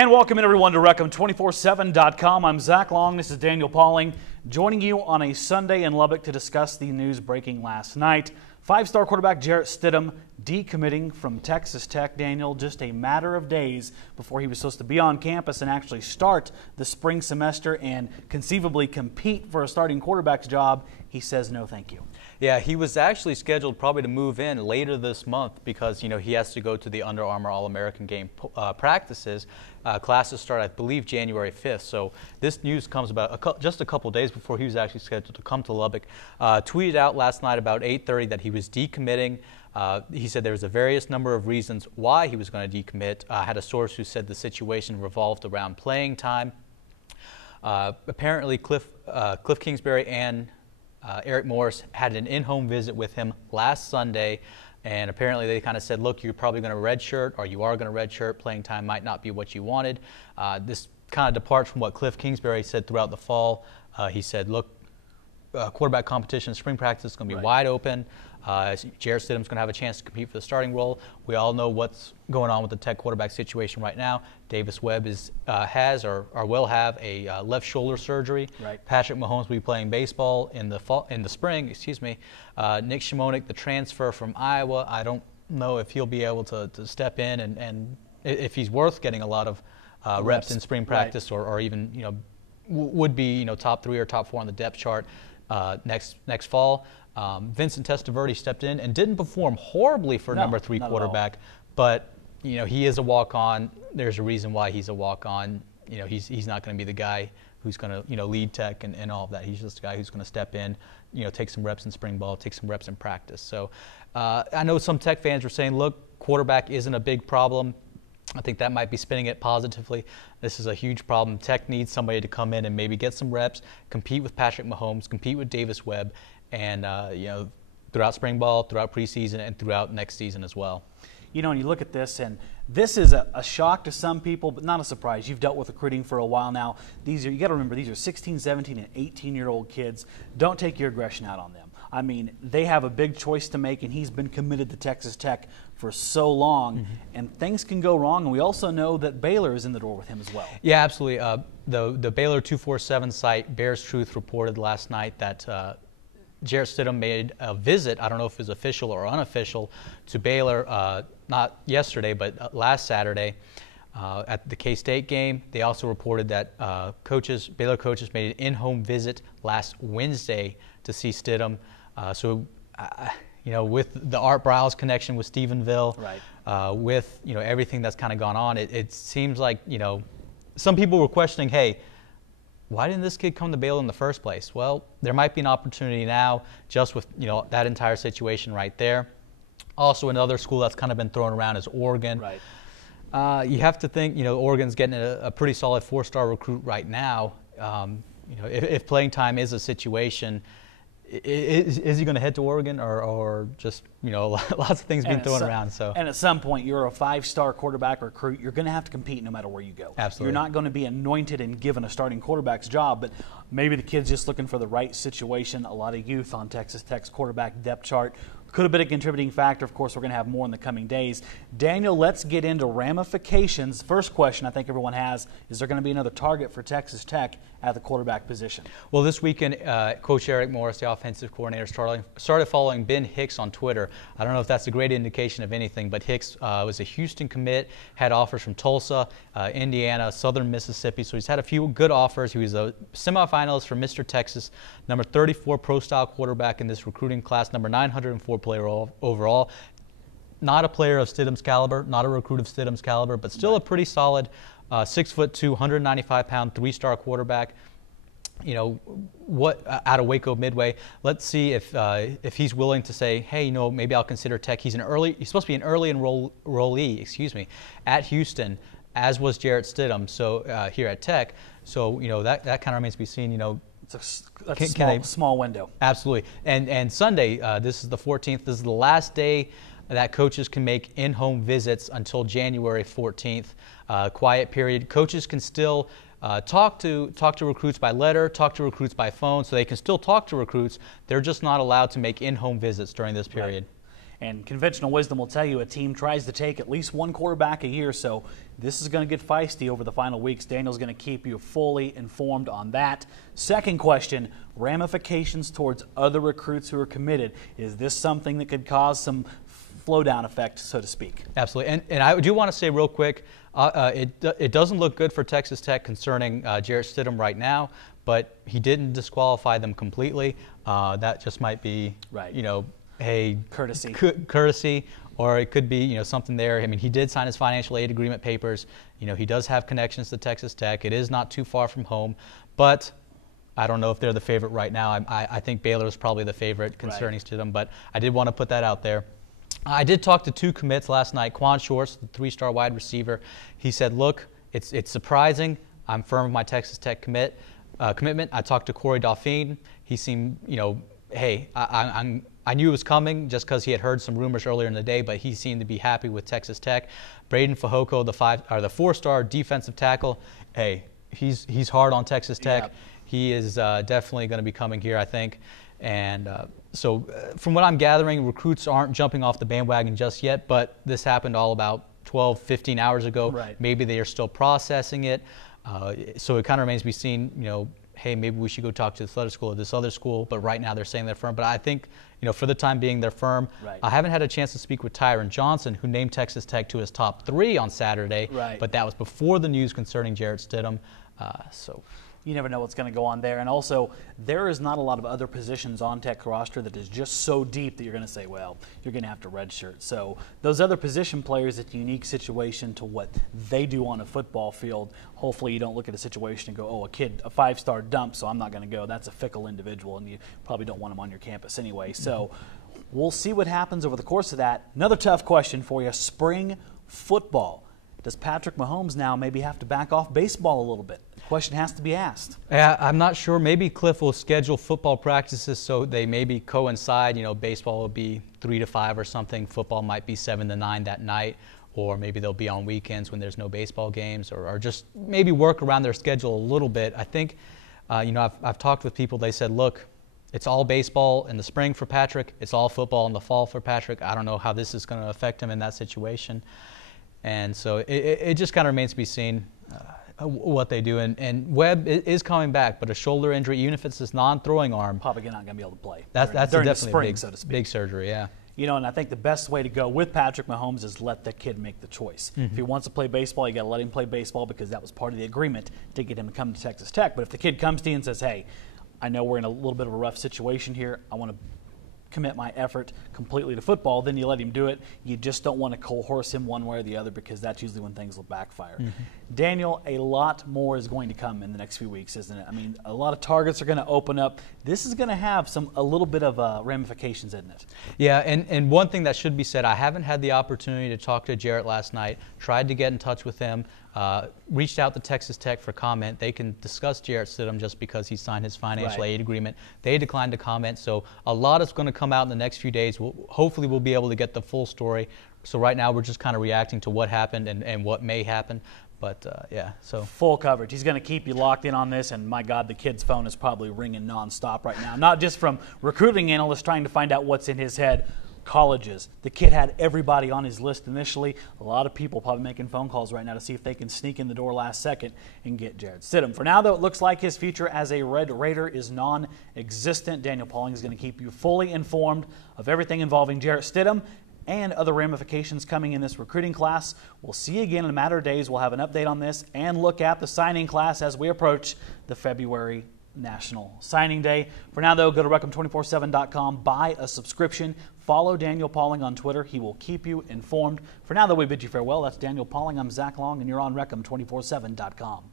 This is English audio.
And welcome in everyone to Reckham247.com. I'm Zach Long. This is Daniel Pauling joining you on a Sunday in Lubbock to discuss the news breaking last night. Five-star quarterback Jarrett Stidham decommitting from Texas Tech. Daniel, just a matter of days before he was supposed to be on campus and actually start the spring semester and conceivably compete for a starting quarterback's job, he says no thank you. Yeah, he was actually scheduled probably to move in later this month because, he has to go to the Under Armour All-American game practices. Classes start, I believe, January 5th. So this news comes about just a couple days before he was actually scheduled to come to Lubbock. Tweeted out last night about 8:30 that he was decommitting. He said there was a various number of reasons why he was going to decommit. Had a source who said the situation revolved around playing time. Apparently, Cliff Kingsbury and Eric Morris had an in-home visit with him last Sunday, and apparently they kind of said, look, you're probably going to redshirt, or you are going to redshirt. Playing time might not be what you wanted. This kind of departs from what Cliff Kingsbury said throughout the fall. He said, look, quarterback competition, spring practice is going to be wide open. Jarrett Stidham's going to have a chance to compete for the starting role. We all know what's going on with the Tech quarterback situation right now. Davis Webb has or will have a left shoulder surgery. Right. Patrick Mahomes will be playing baseball in the spring. Excuse me. Nick Shimonik, the transfer from Iowa, I don't know if he'll be able to step in and if he's worth getting a lot of reps in spring practice, or even would be top 3 or top 4 on the depth chart next fall. Vincent Testaverde stepped in and didn't perform horribly for number 3 quarterback, but he is a walk-on. There's a reason why he's a walk-on. He's not going to be the guy who's going to lead Tech and all of that. He's just a guy who's going to step in, take some reps in spring ball, take some reps in practice. So I know some Tech fans were saying, look, quarterback isn't a big problem. I think that might be spinning it positively. This is a huge problem. Tech needs somebody to come in and maybe get some reps, compete with Patrick Mahomes, compete with Davis Webb, and throughout spring ball, throughout preseason, and throughout next season as well. And you look at this, and this is a shock to some people, but not a surprise. You've dealt with recruiting for a while now. You got to remember, these are 16, 17, and 18-year-old kids. Don't take your aggression out on them. I mean, they have a big choice to make, and he's been committed to Texas Tech for so long, and things can go wrong. And we also know that Baylor is in the door with him as well. Yeah, absolutely. The Baylor 247 site, Bears Truth, reported last night that Jarrett Stidham made a visit, I don't know if it was official or unofficial, to Baylor, not yesterday, but last Saturday at the K-State game. They also reported that Baylor coaches made an in-home visit last Wednesday to see Stidham. With the Art Briles connection with Stephenville, with everything that's kind of gone on, it seems like some people were questioning, hey, why didn't this kid come to Baylor in the first place? Well, there might be an opportunity now, just with that entire situation right there. Also, another school that's kind of been thrown around is Oregon. Right. You have to think Oregon's getting a pretty solid 4-star recruit right now. If playing time is a situation, is he going to head to Oregon or just lots of things being thrown around? So, and at some point, you're a 5-star quarterback recruit. You're going to have to compete no matter where you go. Absolutely. You're not going to be anointed and given a starting quarterback's job, but maybe the kid's just looking for the right situation. A lot of youth on Texas Tech's quarterback depth chart. Could have been a contributing factor. Of course, we're going to have more in the coming days. Daniel, let's get into ramifications. First question I think everyone has, is there going to be another target for Texas Tech at the quarterback position? Well, this weekend, Coach Eric Morris, the offensive coordinator, started following Ben Hicks on Twitter. I don't know if that's a great indication of anything, but Hicks was a Houston commit, had offers from Tulsa, Indiana, Southern Mississippi. So he's had a few good offers. He was a semifinalist for Mr. Texas, number 34 pro-style quarterback in this recruiting class, number 904 player overall. Not a player of Stidham's caliber, not a recruit of Stidham's caliber, but still a pretty solid 6'2", 195-pound, 3-star quarterback. What out of Waco Midway? Let's see if he's willing to say, hey, maybe I'll consider Tech. He's supposed to be an early enrollee, at Houston, as was Jarrett Stidham. So here at Tech. So that kind of remains to be seen. That's a small window. Absolutely. And Sunday, this is the 14th. This is the last day that coaches can make in-home visits until January 14th. Quiet period. Coaches can still talk to recruits by letter, talk to recruits by phone, so they can still talk to recruits. They're just not allowed to make in-home visits during this period. And conventional wisdom will tell you a team tries to take at least one quarterback a year, so this is going to get feisty over the final weeks. Daniel's going to keep you fully informed on that. Second question, ramifications towards other recruits who are committed. Is this something that could cause some flow-down effect, so to speak? Absolutely. And I do want to say real quick, it doesn't look good for Texas Tech concerning Jarrett Stidham right now, but he didn't disqualify them completely. That just might be, right, hey, courtesy, or it could be, something there. I mean, he did sign his financial aid agreement papers. He does have connections to Texas Tech. It is not too far from home, but I don't know if they're the favorite right now. I think Baylor is probably the favorite concerning Stidham, but I did want to put that out there. I did talk to two commits last night. Quan Shorts, the 3-star wide receiver, he said, look, it's surprising. I'm firm with my Texas Tech commitment. I talked to Corey Dauphine. He seemed, hey, I knew it was coming just because he had heard some rumors earlier in the day, but he seemed to be happy with Texas Tech. Braden Fehoko, the 4-star defensive tackle, hey, he's hard on Texas Tech. Yep. He is definitely going to be coming here, I think. And so from what I'm gathering, recruits aren't jumping off the bandwagon just yet, but this happened all about 12, 15 hours ago. Right. Maybe they are still processing it. So it kind of remains to be seen, hey, maybe we should go talk to this other school or this other school, but right now they're saying they're firm. But I think, for the time being, they're firm. Right. I haven't had a chance to speak with Tyron Johnson, who named Texas Tech to his top 3 on Saturday, but that was before the news concerning Jarrett Stidham. So you never know what's going to go on there. And also, there is not a lot of other positions on Tech roster that is just so deep that you're going to say, well, you're going to have to redshirt. So those other position players, it's a unique situation to what they do on a football field. Hopefully you don't look at a situation and go, oh, a kid, a 5-star dump, so I'm not going to go. That's a fickle individual, and you probably don't want him on your campus anyway. So we'll see what happens over the course of that. Another tough question for you, spring football. Does Patrick Mahomes now maybe have to back off baseball a little bit? The question has to be asked. Yeah, I'm not sure. Maybe Cliff will schedule football practices so they maybe coincide. Baseball will be 3 to 5 or something. Football might be 7 to 9 that night. Or maybe they'll be on weekends when there's no baseball games, or just maybe work around their schedule a little bit. I think, I've talked with people. They said, look, it's all baseball in the spring for Patrick. It's all football in the fall for Patrick. I don't know how this is going to affect him in that situation. And so it just kind of remains to be seen what they do. And Webb is coming back, but a shoulder injury, even if it's his non-throwing arm, probably not going to be able to play. That's during definitely the spring, big, so to speak. Big surgery, yeah. And I think the best way to go with Patrick Mahomes is let the kid make the choice. If he wants to play baseball, you got to let him play baseball because that was part of the agreement to get him to come to Texas Tech. But if the kid comes to you and says, hey, I know we're in a little bit of a rough situation here, I want to commit my effort completely to football, then you let him do it. You just don't want to coerce him one way or the other because that's usually when things will backfire. Daniel, a lot more is going to come in the next few weeks, isn't it? I mean, a lot of targets are going to open up. This is going to have a little bit of ramifications, isn't it? Yeah, and one thing that should be said, I haven't had the opportunity to talk to Jarrett last night, tried to get in touch with him, reached out to Texas Tech for comment. They can discuss Jarrett Stidham just because he signed his financial aid agreement. They declined to comment, so a lot is going to come out in the next few days. Hopefully we'll be able to get the full story. So right now we're just kind of reacting to what happened and what may happen. But, so. Full coverage. He's going to keep you locked in on this, and my God, the kid's phone is probably ringing nonstop right now. Not just from recruiting analysts trying to find out what's in his head. Colleges. The kid had everybody on his list initially. A lot of people probably making phone calls right now to see if they can sneak in the door last second and get Jarrett Stidham. For now, though, it looks like his future as a Red Raider is non-existent. Daniel Pauling is going to keep you fully informed of everything involving Jarrett Stidham and other ramifications coming in this recruiting class. We'll see you again in a matter of days. We'll have an update on this and look at the signing class as we approach the February National Signing Day. For now, though, go to Reckham247.com, buy a subscription, follow Daniel Pauling on Twitter. He will keep you informed. For now, though, we bid you farewell. That's Daniel Pauling. I'm Zach Long, and you're on Reckham247.com.